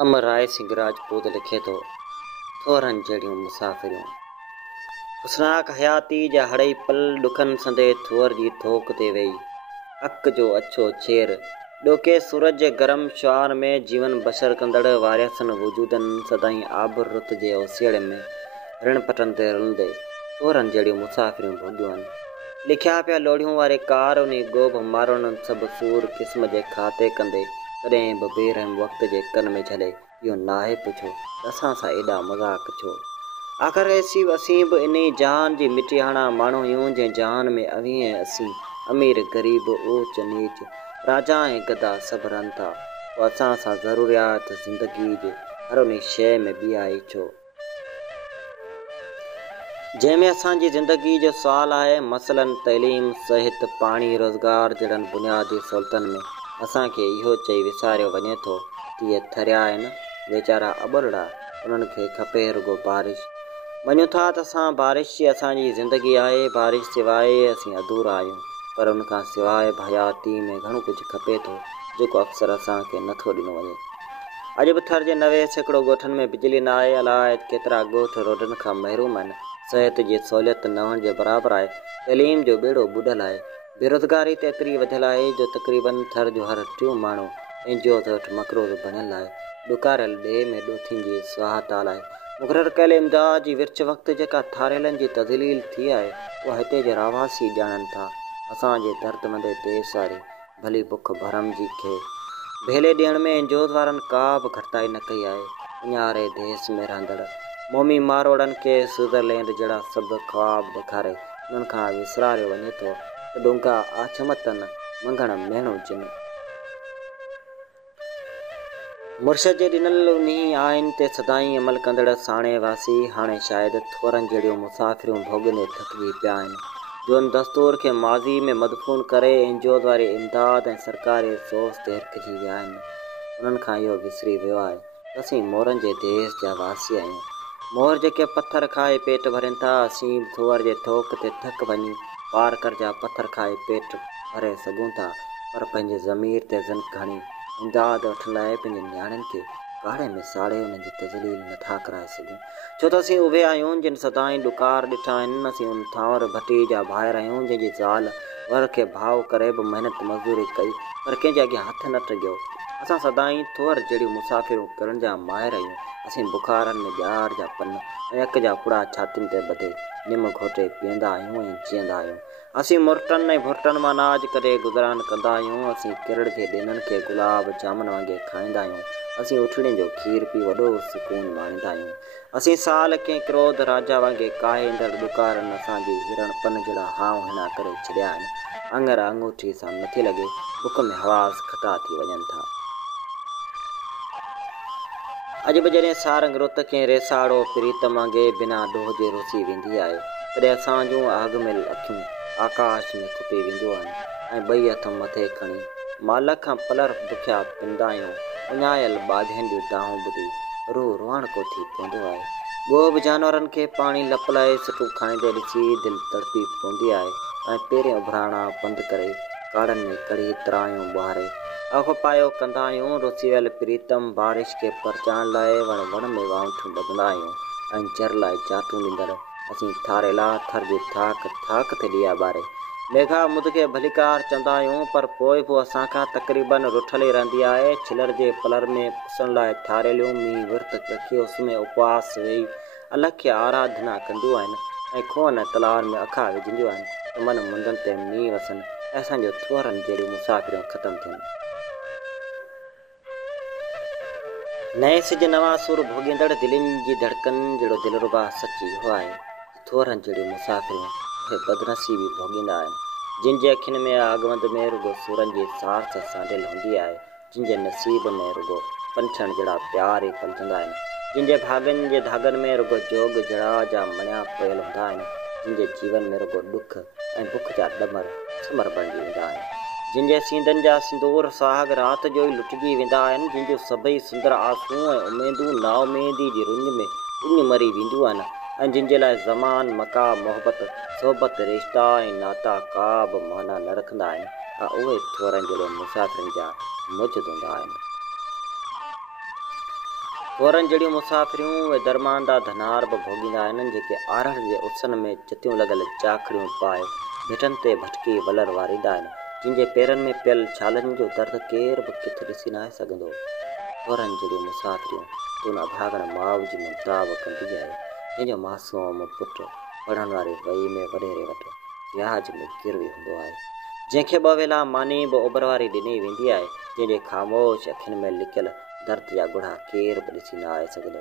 अमर राय सिंह राजपूत लिखे थो थोरनि जहिड़ियूं मुसाफ़िरियूं। खुसनाक हयाती जा हड़ई पल ॾुखनि संदे थोर जी थोक ते वेही अक जो अछो छेर ॾोके सूरज जे गरम शुआर में जीवन बशर कंदड़ वारियसनि वजूदनि सदाईं आबुर रुत जे ओसीड़े में रिण पटनि ते रुलंदे थोरनि जहिड़ियूं मुसाफ़िरियूं भोॻियूं आहिनि। लिखिया पिया लोड़ियूं वारे कार उन गोभ मारणनि सभु सूर क़िस्म जे खाते कंदे कॾहिं बि बेरहम वक़्त जे कन में झले इहो नाहे पुछो त असां सां एॾा मज़ाक छो। आख़िर असीं बि इन जहान जी मिटी हणा माण्हू आहियूं जंहिं जहान में अवीं असीं अमीर ग़रीब ऊच नीच राजा ऐं गदा सभु रहनि था। पोइ असां सां ज़रूरियात ज़िंदगी जे हर उन शइ में ॿी आहे छो जंहिंमें असांजी ज़िंदगी जो सुवालु आहे। मसलन तइलीम सिहत पाणी रोज़गार जहिड़नि बुनियादी सहूलियतुनि में असांखे इहो चई विसारियो वञे थो त इहे थरिया आहिनि वीचारा अॿुरड़ा उन्हनि खे खपे रुगो बारिश। मञूं था त असां बारिश जी असांजी ज़िंदगी आहे बारिश सवाइ असीं अधूरा आहियूं पर उनखां सवाइ हयाती में घणो कुझु खपे थो जेको अक्सर असांखे नथो ॾिनो वञे। अॼु बि थर जे 90% ॻोठनि में बिजली न आहे। अलाए केतिरा ॻोठ रोडनि खां महरूम आहिनि। सिहत जी सहूलियत न हुअण जे बराबरि आहे। तइलीम जो ॿेड़ो ॿुॾल आहे। बेरोज़गारी त एतिरी वधियल आहे जो तक़रीबन थर जो हर टियों माण्हू पंहिंजो त वटि मक़रूज़ बणियल आहे। ॾुकारियल ॾे में ॾोथीनि जी सुहाताल आहे। मुक़ररु कयल इमदाद जी विर्च वक़्तु जेका थारियलनि जी तज़लील थी आहे उहा हिते जे रहवासी ॼाणनि था। असांजे दर्दमंदे देश वारी भली बुख भरम जी खे भेले ॾियण में इंजोद वारनि का बि घटिताई न कई आहे। उञारे देश में रहंदड़ मोमी मारोड़नि खे स्विट्ज़रलैंड जहिड़ा सभु ख्वाब ॾेखारे उन्हनि खां विसरारियो वञे थो त डोंगा आछमतनि मंगण मेणो जिन मुर्शद जे ॾिनल उन आइन ते सदाईं अमल कंदड़ साणे वासी हाणे शायदि थोरनि जहिड़ियूं मुसाफ़िरियूं भोॻंदे थकिजी पिया आहिनि जो उन दस्तूर खे माज़ी में मदफून करे इंजोद वारी इमदाद ऐं सरकारी सोच ते हिरकिजी विया आहिनि। उन्हनि खां इहो विसरी वियो आहे त असीं मोरनि जे देश जा वासी आहियूं। मोर जेके पथर खाए पेट भरनि था असीं थोर जे थोक ते थक वञी पार कर जा पथर खाए पेट भरे सघूं था पर पंहिंजे ज़मीर ते ज़नक हणी इमदाद वठण लाइ पंहिंजे नियाणियुनि खे काढ़े में साड़े उन्हनि जी तज़लील नथा कराए सघूं छो त असीं उहे आहियूं जिन सदाईं ॾुकार ॾिठा आहिनि। असीं उन थांवर भटी जा ॿाहिरि आहियूं जंहिंजी ज़ाल वर खे भाव करे बि महिनत मज़दूरी कई पर कंहिंजे अॻियां हथु न टिगियो। असां सदाईं थोर जहिड़ियूं मुसाफ़िरियूं करण जा माहिर आहियूं। असीं बुखारनि में ॼार जा पन ऐं अक जा पुड़ा छातियुनि ते ॿधे निम घोटे पीअंदा आहियूं ऐं जीअंदा आहियूं। असीं मुर्टनि ऐं भुर्टनि मां अनाज कढे गुज़रान कंदा आहियूं। असीं किरड़ जे ॾिननि खे गुलाब जामुन वांगुरु खाईंदा आहियूं। असीं उठड़े जो खीर पी वॾो सुकून माणींदा आहियूं। असीं साल कंहिं क्रोध राजा वांगुरु काहे ईंदड़ ॾुकारनि असांजी हिरण जहिड़ा हाव हिणा करे छॾिया आहिनि। अंगर अंगूठी सां नथी लॻे बुख में हवास खटा थी वञनि था। अॼु बि जॾहिं सारंग रुत कंहिं रेसाड़ो प्रीतम वांगुरु बिना ॾोह जे रुसी वेंदी आहे तॾहिं असां जूं आगमिल अखियूं आकाश में खुपी वेंदियूं आहिनि ऐं ॿई हथ मथे खणी माल खां पलर बुखिया पिंदा आहियूं। उञायल ॿाझनि जूं दाहूं ॿुधी रूह रुआणको थी पवंदो आहे। ॿियो बि जानवरनि खे पाणी लप लाइ सुठो खाईंदे ॾिसी दिलि तड़पी पवंदी आहे ऐं पहिरें उभराणा पंधु करे काड़नि में कड़ी तरायूं ॿुहारे अखो पायो कंदा आहियूं। रुसी वियल प्रीतम बारिश खे परचाइण लाइ वण में वांठियूं ॿधंदा आहियूं ऐं जर लाइ जाटूं ॾींदड़ असीं थारेला थर जी थाक ते ॾिया ॿारे मेघा मुद खे भलीकार चवंदा आहियूं पर पोइ बि असांखां तक़रीबन रुठल ई रहंदी आहे। छिलर जे पलर में पुसण लाइ थारियलियूं मींहुं विर्त रखी उस में उपवास वेही अलॻि खे आराधना कंदियूं आहिनि ऐं खूहनि तलाउनि में अखा विझंदियूं आहिनि त मन मुंदनि ते मींहुं वसनि ऐं असांजो थोरनि जहिड़ियूं मुसाफ़िरियूं ख़तमु थियनि। नए सिज नवां सुर भोॻींदड़ दिलनि जी धड़कन जहिड़ो दिलरुबा सच इहो आहे थोरनि जहिड़ियूं मुसाफ़िरियूं उहे बदनसीबी भोॻींदा आहिनि जिन जे अखियुनि में आगमंद में रुगो सूरनि जी सार्थ सांडियल हूंदी आहे जिन जे नसीब में रुगो पंछण जहिड़ा प्यार ई पलजंदा आहिनि जिन जे भाॻनि जे धागनि में रुगो जोग जड़ा जा मणिया पयल हूंदा आहिनि जिन जे जीवन में रुगो ॾुख ऐं बुख जा ॾमर समर बणिजी वेंदा आहिनि जिन जे सींदनि जा सिंदूर सुहाग राति जो ई लुटिजी वेंदा आहिनि जिन जूं सभई सुंदर आसूं ऐं उमेदूं नाउमेदी जी रुञ में उञ मरी वेंदियूं आहिनि ऐं जिन जे लाइ ज़मान मका मोहबत सोहबत रिश्ता ऐं नाता का बि माना न रखंदा आहिनि उहे थोरनि जहिड़े मुसाफ़िरनि जा मुजद हूंदा आहिनि। थोरनि जहिड़ियूं मुसाफ़िरियूं उहे दरमांदा धनार बि भोॻींदा आहिनि जेके आरड़ जे उसन में चितियूं लॻल चाखड़ियूं पाए भिटनि ते भटकी वलर वारींदा आहिनि, जिन जे पेरनि में पियल छालनि जो दर्द केर बि किथे ॾिसी न सघंदो। थोरनि जहिड़ियूं मुसाफ़िरियूं तूं न भागण माउ जी ममता बि कंदी आहे, जंहिंजो मासूम पुटु पढ़ण वारी वई में वॾेरे वटि व्याज में गिरवी हूंदो आहे, जंहिंखे ॿ वेला मानी बि ओभर वारी ॾिनी वेंदी आहे, जंहिंजे ख़ामोश अखियुनि में लिकियल दर्द जा गुढ़ा केर बि ॾिसी न आहे सघंदो।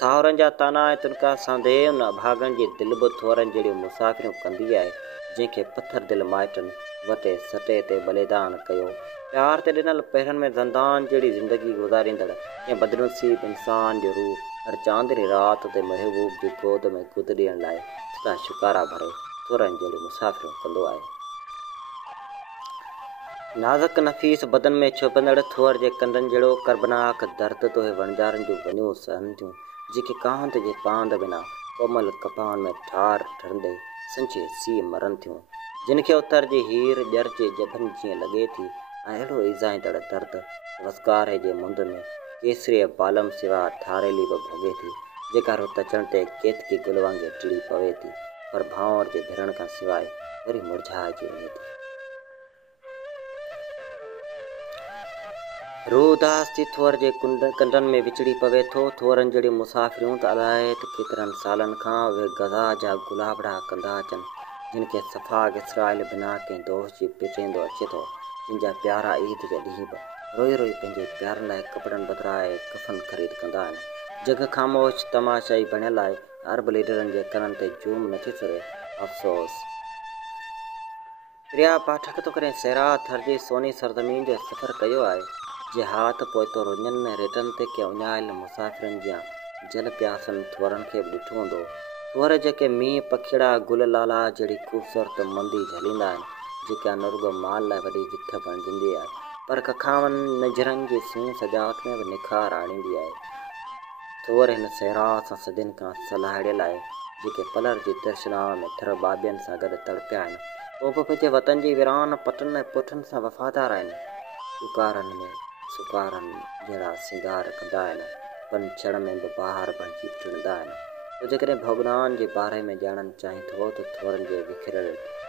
साहुरनि जा ताना ऐं तुनका सांदेव न भागण जी दिलि बि थोरनि जहिड़ियूं मुसाफ़िरियूं कंदी आहे, जंहिंखे पथर दिलि माइटनि वटे सटे ते बलिदान कयो, प्यार ते ॾिनल पेरनि में ज़ंदान जहिड़ी ज़िंदगी गुज़ारींदड़ ऐं बदनसीब इंसान जो रूह हर चांदनी राति ते महबूब जी गोद में गुद ॾियण लाइ सदा शुकारा भरे थोरनि जहिड़ियूं मुसाफ़िरियूं कंदो आहे। नाज़ुक नफ़ीस बदन में छुपंदड़ थोर जे कंदनि जहिड़ो कर्बनाक दर्द तोहे वणजारनि जूं वञूं सहनि थियूं, जेके कांत जे पांद बिना कोमल कपान में ठार ठरंदे संचे सी मरनि थियूं, जिन खे उतर जी हीर ॼर जे जबनि जीअं लॻे थी ऐं अहिड़ो ईज़ाईंदड़ दर्द वसकारे जे मुंद में केसरीअ बालम सिवा ठारेली बि भोॻे थी, जेका रुत अचण ते केतकी गुल वांगुरु टिड़ी पवे थी, पर भांवर जे भिड़ण खां सवाइ वरी मुरझाइजी वञे थी। रूह उदास थी थोर जे कंदनि में विचड़ी पवे थो। थोरनि जहिड़ियूं मुसाफ़िरियूं त अलाए त केतिरनि सालनि खां उहे गज़ा जा गुलाबड़ा कंदा अचनि, जिन खे सफ़ा घिसरायल बिना कंहिं दोष जी पिटेंदो अचे थो, जिन जा प्यारा ईद जे ॾींहुं बि रोई रोई पंहिंजे प्यारनि लाइ कपिड़नि बदिराए कफ़न ख़रीद कंदा आहिनि। जग ख़ामोश तमाशाई बणियल आहे, अरब लीडरनि जे कननि ते जूम नथी सरे। अफ़सोस प्रिया पाठक तो कॾहिं सैरा थर जी सोनी सरज़मीन जो सफ़र कयो आहे, जे हाथ पोइतो रुञनि रेतनि ते के उञायल मुसाफ़िरनि जा जल प्यासनि थोरनि खे बि ॾिठो हूंदो। थोर जेके मींहुं पखिड़ा गुल लाला जहिड़ी ख़ूबसूरत मंदी झलींदा आहिनि, जेका न रुॻो माल लाइ वॾी जिथ बणिजंदी आहे, पर कखावनि नज़रनि जी सूं सजावट में बि निखार आणींदी आहे। थोर हिन सहरा सां सदियुनि खां सलाहिड़ियल आहे, जेके पलर जी तृष्णा में थर बाबियनि सां गॾु तड़पिया आहिनि, पोइ बि पंहिंजे वतन जी विरान पटनि ऐं पुठनि सां वफ़ादार आहिनि। पुकारनि में सुकारनि जहिड़ा सिंगार कंदा आहिनि, पन छड़ में बि बहार बणिजी टिणंदा आहिनि। पोइ जेकॾहिं भॻवान जे बारे में ॼाणणु चाहीं थो त थोरनि जे विखिरियल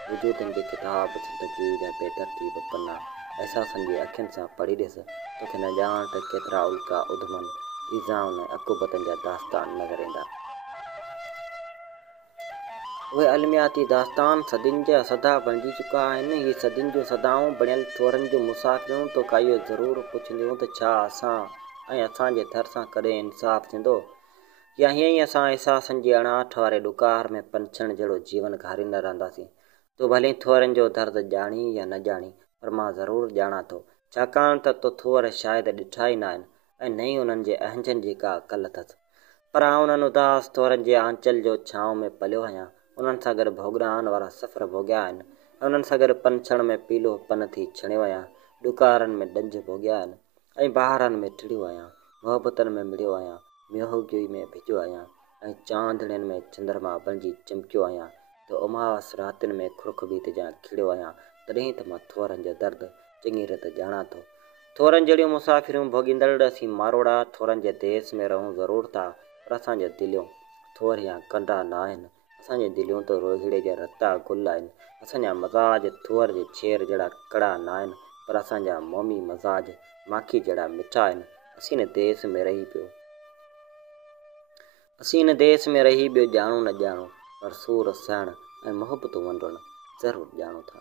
वजूदनि जी किताब ज़िंदगी जा बेतरतीब पना अहसासनि जी अखियुनि सां पढ़ी ॾिस, तोखे न ॼाण त केतिरा उल्का उधमन ईज़ाउनि ऐं अक़ूबतनि जा दास्तान नज़र ईंदा। उहे अलमियाती दास्तान सदियुनि जा सदा बणिजी चुका आहिनि। ही सदियुनि जूं सदाऊं बणियल थोरनि जूं मुसाफ़िरियूं तो का इहो ज़रूरु पुछंदियूं त छा असां ऐं असांजे दर सां कॾहिं इंसाफ़ थींदो, या हीअं ई असां अहसासनि जी अणाठ वारे ॾुकार में पंछण जहिड़ो जीवन घारींदा रहंदासीं। तूं भली थोरनि जो दर्द ॼाणी या न ॼाणी, पर मां ज़रूरु ॼाणा थो, छाकाणि त तो थोर शायदि ॾिठा ई न आहिनि ऐं न ई उन्हनि जे अहंजनि जी का अकल अथसि, पर आउं उन्हनि उदास थोरनि जे आंचल जो छांव में पलियो आहियां, उन्हनि सां गॾु भोॻिड़ान वारा सफ़र भोॻिया आहिनि ऐं उन्हनि सां गॾु पंछण में पीलो पन थी छणियो आहियां, ॾुकारनि में ॾंज भोॻिया आहिनि ऐं बहारनि में टिड़ियो आहियां, मोहबतनि में मिड़ियो आहियां, म्योहगी में भिॼो आहियां ऐं चांदणियुनि में चंद्रमा बणिजी चमकियो आहियां, त उमास रातियुनि में खुरख बीतजां खिड़ियो आहियां। तॾहिं त मां थोरनि जो दर्द चङी रीति ॼाणा थो। थोरनि जहिड़ियूं मुसाफ़िरियूं भोॻींदड़ असीं मारोड़ा थोरनि जे देस में रहूं ज़रूरु था, पर असांजो दिलियूं थोर या कंडा न आहिनि। असांजी दिलियूं त रोहिड़े जा रता गुल आहिनि। असांजा मज़ाज थोर जे छेर जहिड़ा कड़ा न आहिनि, पर असांजा मोमी मज़ाज माखी जहिड़ा मिठा आहिनि। असीं हिन देस में रही ॿियो ॼाणूं न ॼाणूं, पर सूर सहण ऐं मोहबतूं वंडणु ज़रूरु ॼाणूं था।